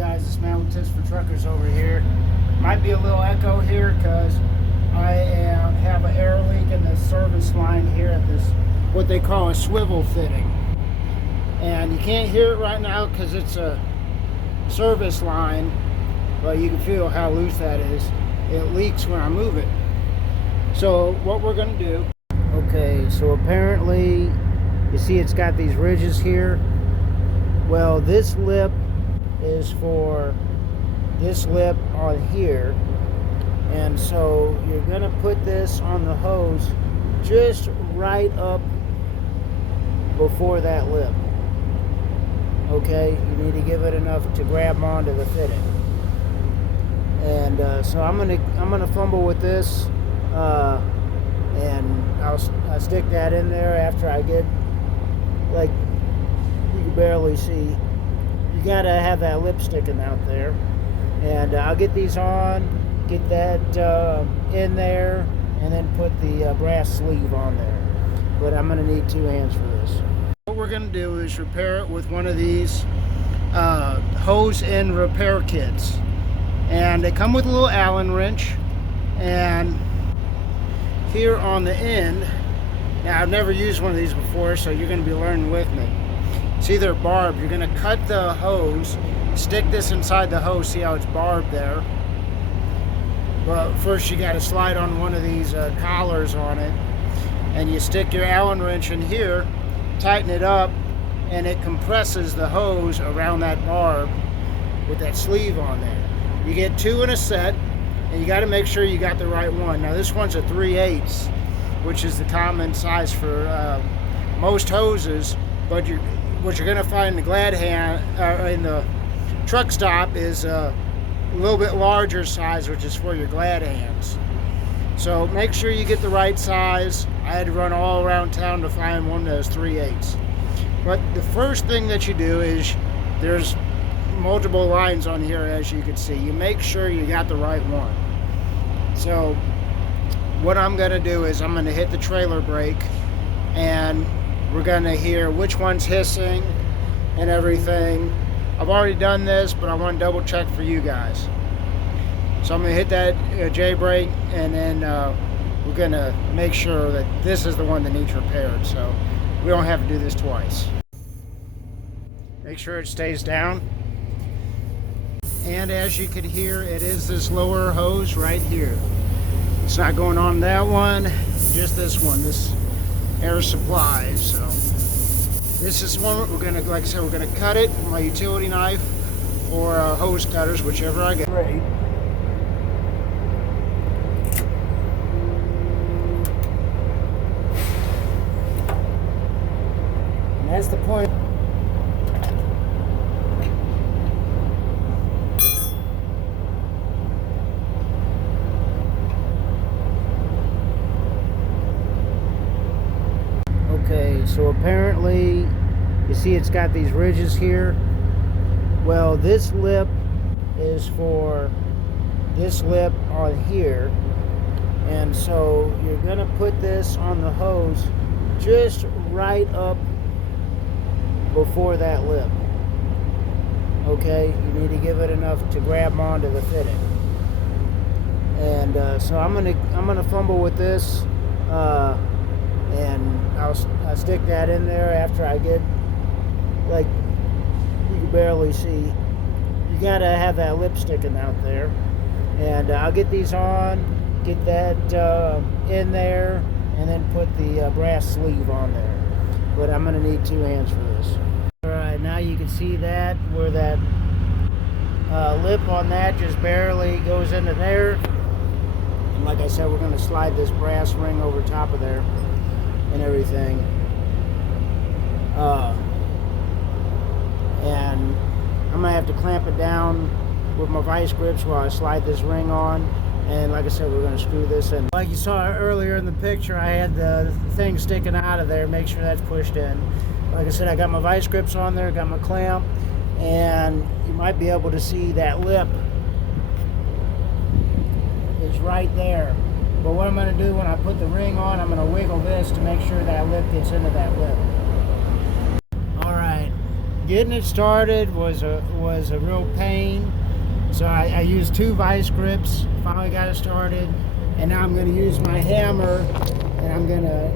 guys, it's Man with Tips for Truckers over here. Might be a little echo here because I have an air leak in the service line here at this, what they call a swivel fitting. And you can't hear it right now because it's a service line, but you can feel how loose that is. It leaks when I move it. So what we're going to do, okay, so apparently you see it's got these ridges here. Well, this lip is for this lip on here, and so you're going to put this on the hose just right up before that lip. Okay, you need to give it enough to grab onto the fitting. And so I'm gonna fumble with this, and I'll stick that in there after I get, like, you can barely see. You gotta have that lip sticking out there. And I'll get these on, get that in there, and then put the brass sleeve on there. But I'm gonna need 2 hands for this. What we're gonna do is repair it with one of these hose and repair kits. And they come with a little Allen wrench. And here on the end, now I've never used one of these before, so you're gonna be learning with me. See, they're barbed. You're gonna cut the hose, stick this inside the hose, see how it's barbed there. Well, first you gotta slide on one of these collars on it, and you stick your Allen wrench in here, tighten it up, and it compresses the hose around that barb with that sleeve on there. You get 2 in a set, and you gotta make sure you got the right one. Now this one's a 3/8, which is the common size for most hoses, but what you're gonna find in the Glad Hand, in the truck stop, is a little bit larger size, which is for your Glad Hands. So make sure you get the right size. I had to run all around town to find one that was 3/8. But the first thing that you do is, there's multiple lines on here, as you can see. You make sure you got the right one. So what I'm gonna do is I'm gonna hit the trailer brake, and we're gonna hear which one's hissing and everything. I've already done this, but I want to double check for you guys. So I'm gonna hit that J brake, and then we're gonna make sure that this is the one that needs repaired, so we don't have to do this twice. Make sure it stays down. And as you can hear, it is this lower hose right here. It's not going on that one, just this one, this air supply. So this is one we're gonna, like I said, we're gonna cut it with my utility knife or hose cutters, whichever I get. Great. And that's the point. Okay, so apparently you see it's got these ridges here. Well, this lip is for this lip on here, and so you're gonna put this on the hose just right up before that lip. Okay, you need to give it enough to grab onto the fitting. And so I'm gonna fumble with this, and I'll stick that in there after I get, like, you can barely see. You gotta have that lip sticking out there. And I'll get these on, get that in there, and then put the brass sleeve on there. But I'm gonna need 2 hands for this. Alright, now you can see that, where that lip on that just barely goes into there. And like I said, we're gonna slide this brass ring over top of there and everything. And I'm gonna have to clamp it down with my vice grips while I slide this ring on. And like I said, we're gonna screw this in. Like you saw earlier in the picture, I had the thing sticking out of there. Make sure that's pushed in. Like I said, I got my vice grips on there, got my clamp, and you might be able to see that lip is right there. But what I'm going to do when I put the ring on, I'm going to wiggle this to make sure that lip gets into that lip. Alright, getting it started was a real pain. So I used 2 vice grips, finally got it started, and now I'm going to use my hammer and I'm going to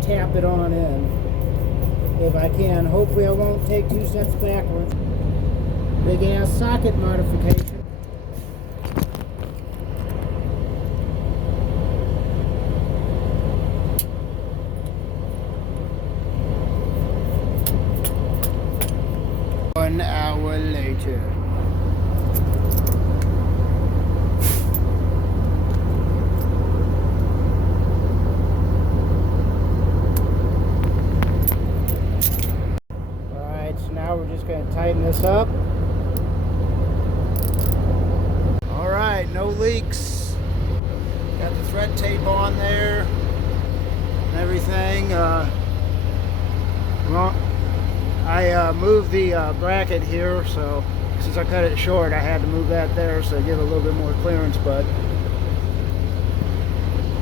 tap it on in if I can. Hopefully I won't take 2 steps backwards. Big ass socket modification. An hour later. Alright, so now we're just going to tighten this up. Alright, no leaks. Got the thread tape on there and everything. I moved the bracket here, so since I cut it short, I had to move that there so give it a little bit more clearance, but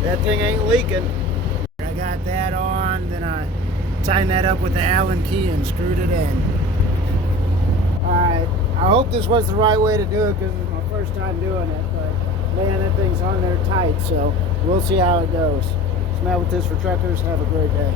that thing ain't leaking. I got that on, then I tightened that up with the Allen key and screwed it in. Alright, I hope this was the right way to do it because it's my first time doing it, but man, that thing's on there tight, so we'll see how it goes. It's Matt with This for Truckers. Have a great day.